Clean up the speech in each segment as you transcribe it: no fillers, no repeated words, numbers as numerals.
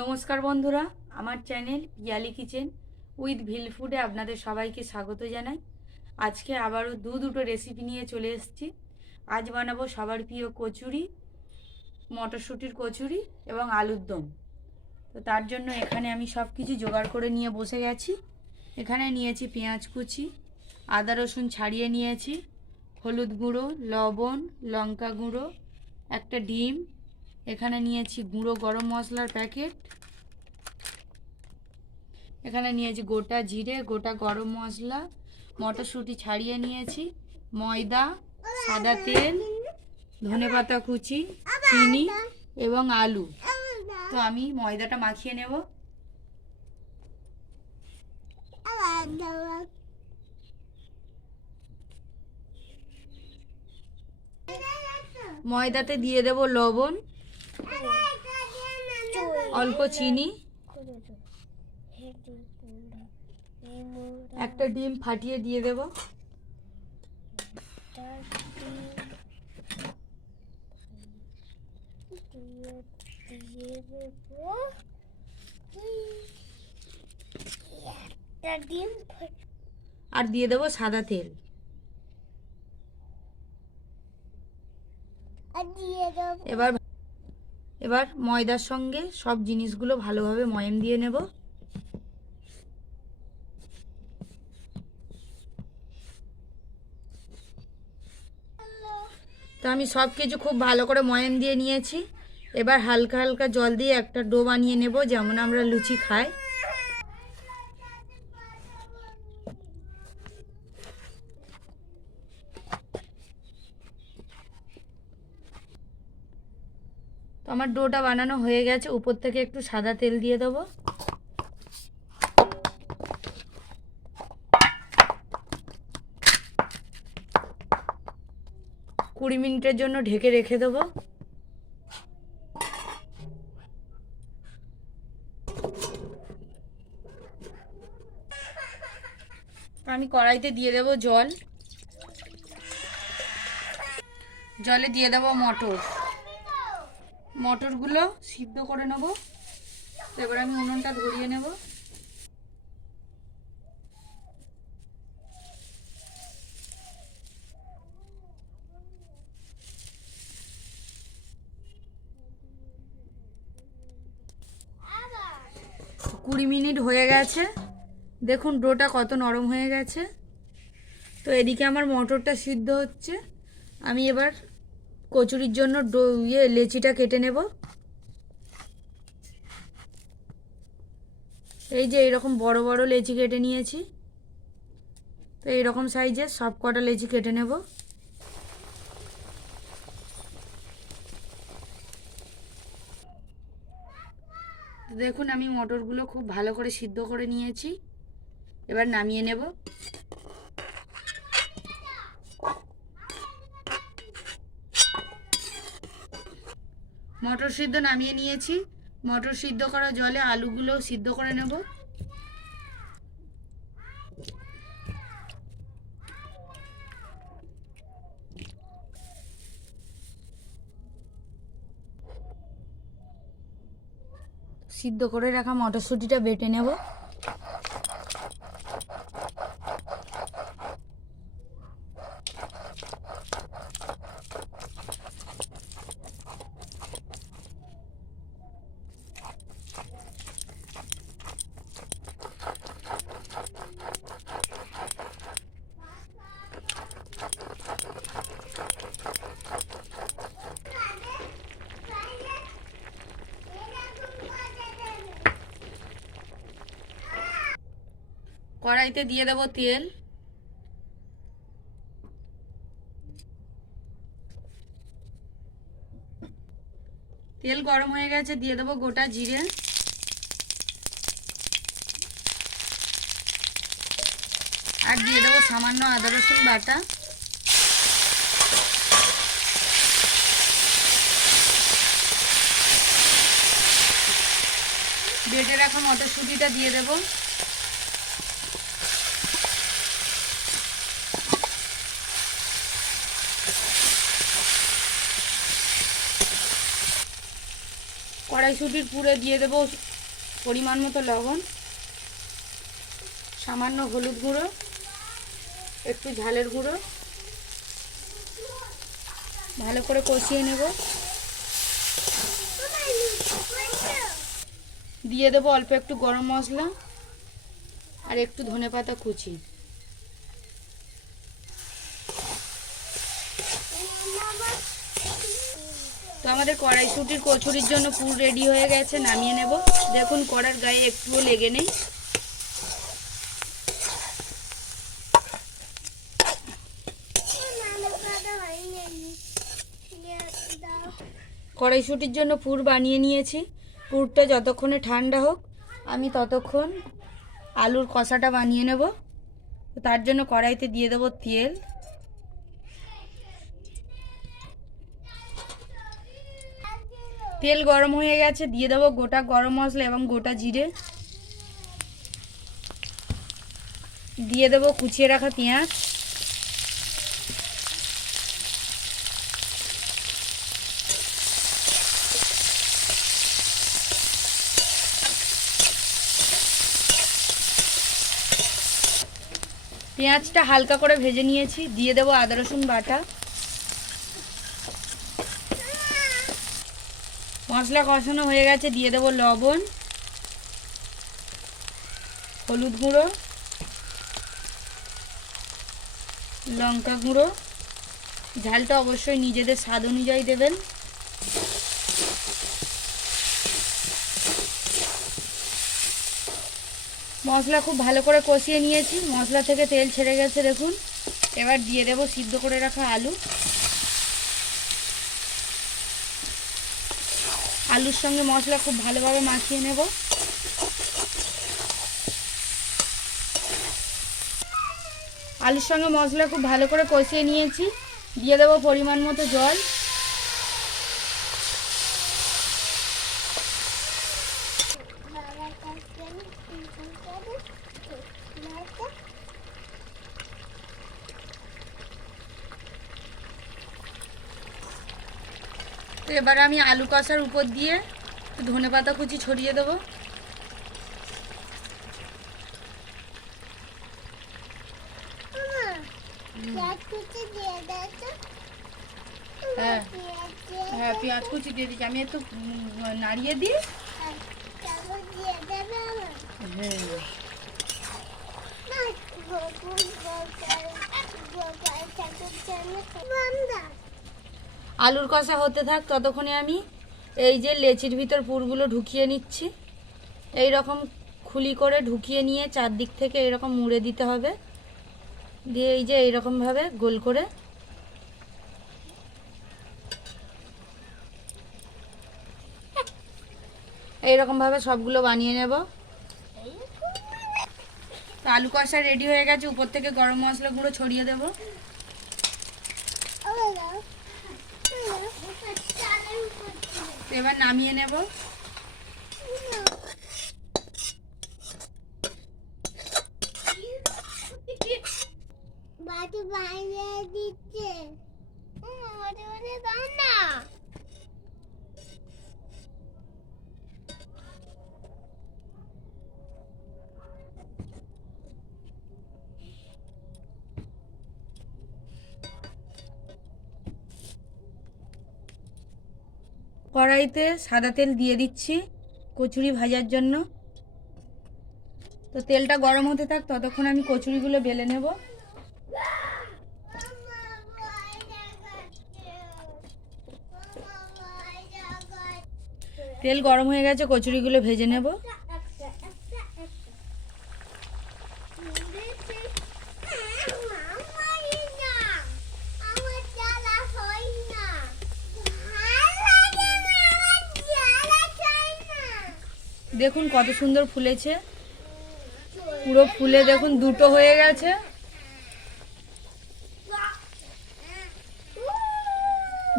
নমস্কার বন্ধুরা, আমার চ্যানেল পিয়ালি কিচেন উইথ ভিল ফুডে আপনাদের সবাইকে স্বাগত জানাই। আজকে আবারও দুটো রেসিপি নিয়ে চলে এসেছি। আজ বানাবো সবার প্রিয় কচুরি, মটরশুঁটির কচুরি এবং আলুর দম। তো তার জন্য এখানে আমি সব কিছু জোগাড় করে নিয়ে বসে গেছি। এখানে নিয়েছি পেঁয়াজ কুচি, আদা রসুন ছাড়িয়ে নিয়েছি, হলুদ গুঁড়ো, লবণ, লঙ্কা গুঁড়ো, একটা ডিম, এখানে নিয়েছি গুঁড়ো গরম মশলার প্যাকেট, এখানে নিয়েছি গোটা জিরে, গোটা গরম মশলা, মটরশুঁটি ছাড়িয়ে নিয়েছি, ময়দা, সাদা তেল, ধনেপাতা কুচি, চিনি এবং আলু। তো আমি ময়দাটা মাখিয়ে নেব। ময়দাতে দিয়ে দেব লবণ, অল্প চিনি, একটা ডিম ফাটিয়ে দিয়ে দেব, আর দিয়ে দেব সাদা তেল। এবার ময়দার সঙ্গে সব জিনিসগুলো ভালোভাবে ময়াম দিয়ে নেব। তো আমি সব কিছু খুব ভালো করে ময়াম দিয়ে নিয়েছি। এবার হালকা হালকা জল দিয়ে একটা ডো বানিয়ে নেব, যেমন আমরা লুচি খাই। তো আমার ডোটা বানানো হয়ে গেছে। উপর থেকে একটু সাদা তেল দিয়ে দেবো। কুড়ি মিনিটের জন্য ঢেকে রেখে দেবো। আমি কড়াইতে দিয়ে দেবো জল, জলে দিয়ে দেবো মটরগুলো সিদ্ধ করে নেব। তো এবার আমি উনুনটা ধরিয়ে নেব। কুড়ি মিনিট হয়ে গেছে, দেখুন ডোটা কত নরম হয়ে গেছে। তো এদিকে আমার মটরটা সিদ্ধ হচ্ছে। আমি এবার কচুরির জন্য লেচিটা কেটে নেব। এই যে এইরকম বড় বড় লেচি কেটে নিয়েছি। তো এইরকম সাইজের সব কটা লেচি কেটে নেব। দেখুন আমি মটরগুলো খুব ভালো করে সিদ্ধ করে নিয়েছি। এবার নামিয়ে নেব। মটর সিদ্ধ নামিয়ে নিয়েছি। মটর সিদ্ধ করা জলে আলুগুলো সিদ্ধ করে নেব। সিদ্ধ করে রাখা মটরশুঁটিটা বেটে নেব। কড়াইতে দিয়ে দেব তেল, তেল গরম হয়ে গেছে, দিয়ে দেব গোটা জিরে, আর দিয়ে দেবো সামান্য আদা রসুন বাটা। বেটে রাখা মটরশুঁটিটা দিয়ে দেব। কড়াইশুঁটির পুরে দিয়ে দেবো পরিমাণ মতো লবণ, সামান্য হলুদ গুঁড়ো, একটু ঝালের গুঁড়ো, ভালো করে কষিয়ে নেব। দিয়ে দেবো অল্প একটু গরম মশলা আর একটু ধনেপাতা কুচি। তো আমাদের কড়াইশুঁটির কচুরির জন্য পুর রেডি হয়ে গেছে, নামিয়ে নেব। দেখুন কড়ার গায়ে একটুও লেগে নেই। কড়াইশুঁটির জন্য পুর বানিয়ে নিয়েছি। পুরটা যতক্ষণে ঠান্ডা হোক আমি ততক্ষণ আলুর কষাটা বানিয়ে নেব। তার জন্য কড়াইতে দিয়ে দেবো তেল। তেল গরম হয়ে গেছে, দিয়ে দেবো গোটা গরম মশলা এবং গোটা জিরে। দিয়ে দেবো কুচিয়ে রাখা পেঁয়াজ। পেঁয়াজটা হালকা করে ভেজে নিয়েছি, দিয়ে দেবো আদা রসুন বাটা। মশলা কষানো হয়ে গেছে, দিয়ে দেবো লবণ, হলুদ গুঁড়ো, লঙ্কা গুঁড়ো। ঝালটা অবশ্যই নিজেদের স্বাদ অনুযায়ী দেবেন। মশলা খুব ভালো করে কষিয়ে নিয়েছি, মশলা থেকে তেল ছেড়ে গেছে দেখুন। এবার দিয়ে দেবো সিদ্ধ করে রাখা আলু। আলুর সঙ্গে মশলা খুব ভালোভাবে মাখিয়ে নেব। আলুর সঙ্গে মশলা খুব ভালো করে কষিয়ে নিয়েছি, দিয়ে দেবো পরিমাণ মতো জল। তো এবার আমি আলু কষার উপর দিয়ে ধনেপাতা কুচি ছড়িয়ে দেবো। হ্যাঁ হ্যাঁ, পেঁয়াজ কুচি দিয়ে দিচ্ছি আমি, একটু নাড়িয়ে দিই। আলুর কষা হতে থাক, ততক্ষণে আমি এই যে লেচির ভিতর পুরগুলো ঢুকিয়ে নিচ্ছি। এই রকম খুলি করে ঢুকিয়ে নিয়ে চারদিক থেকে এরকম মুড়ে দিতে হবে। দিয়ে এই যে এইরকমভাবে গোল করে এইরকমভাবে সবগুলো বানিয়ে নেব। তো আলু কষা রেডি হয়ে গেছে, উপর থেকে গরম মশলা গুঁড়ো ছড়িয়ে দেব। এবার নামিয়ে নেব। কড়াইতে সাদা তেল দিয়ে দিচ্ছি কচুরি ভাজার জন্য। তো তেলটা গরম হতে থাক, ততক্ষণ আমি কচুরিগুলো বেলে নেব। তেল গরম হয়ে গেছে, কচুরিগুলো ভেজে নেব। দেখুন কত সুন্দর ফুলেছে, পুরো ফুলে দেখুন দুটো হয়ে গেছে।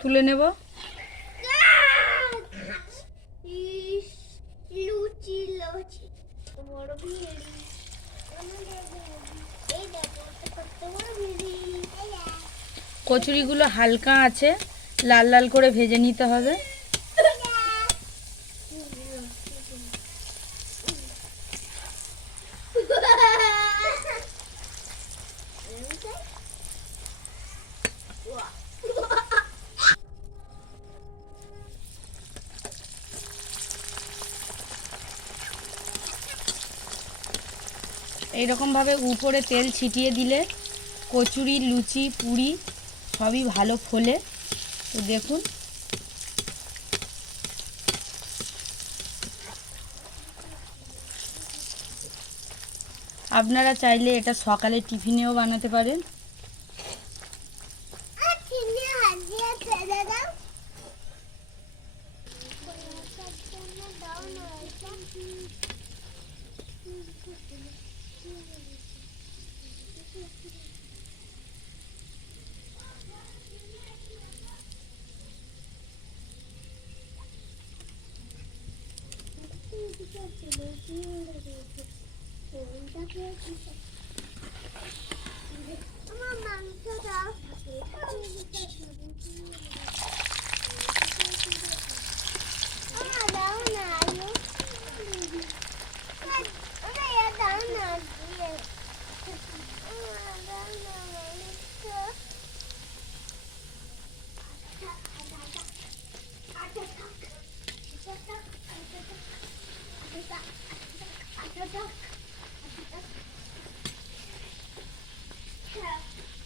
তুলে নেব। কচুরিগুলো হালকা আছে লাল লাল করে ভেজে নিতে হবে। এইরকমভাবে উপরে তেল ছিটিয়ে দিলে কচুরি, লুচি, পুরি সবই ভালো ফোলে। তো দেখুন, আপনারা চাইলে এটা সকালে টিফিনেও বানাতে পারেন।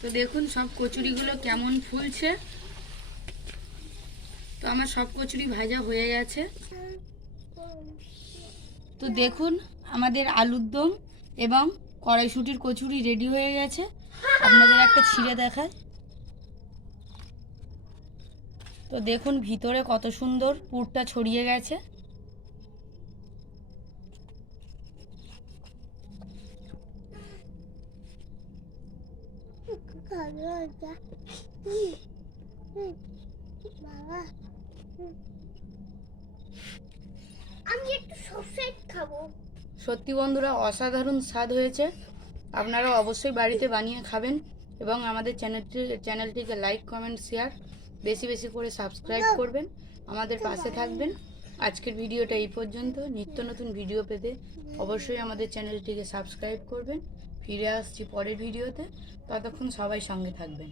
তো দেখুন সব কচুরিগুলো কেমন ফুলছে। তো আমার সব কচুরি ভাজা হয়ে গেছে। তো দেখুন আমাদের আলুর দম এবং কড়াইশুঁটির কচুরি রেডি হয়ে গেছে। আপনাদের একটা ছিঁড়ে দেখায়। তো দেখুন ভিতরে কত সুন্দর পুরটা ছড়িয়ে গেছে। আমি একটু সসেজ খাবো। সত্যি বন্ধুরা অসাধারণ স্বাদ হয়েছে। আপনারা অবশ্যই বাড়িতে বানিয়ে খাবেন এবং আমাদের চ্যানেলটিকে লাইক, কমেন্ট, শেয়ার বেশি বেশি করে সাবস্ক্রাইব করবেন, আমাদের পাশে থাকবেন। আজকের ভিডিওটা এই পর্যন্ত। নিত্য নতুন ভিডিও পেতে অবশ্যই আমাদের চ্যানেলটিকে সাবস্ক্রাইব করবেন। ফিরে আসছি পরের ভিডিওতে, ততক্ষণ সবাই সঙ্গে থাকবেন।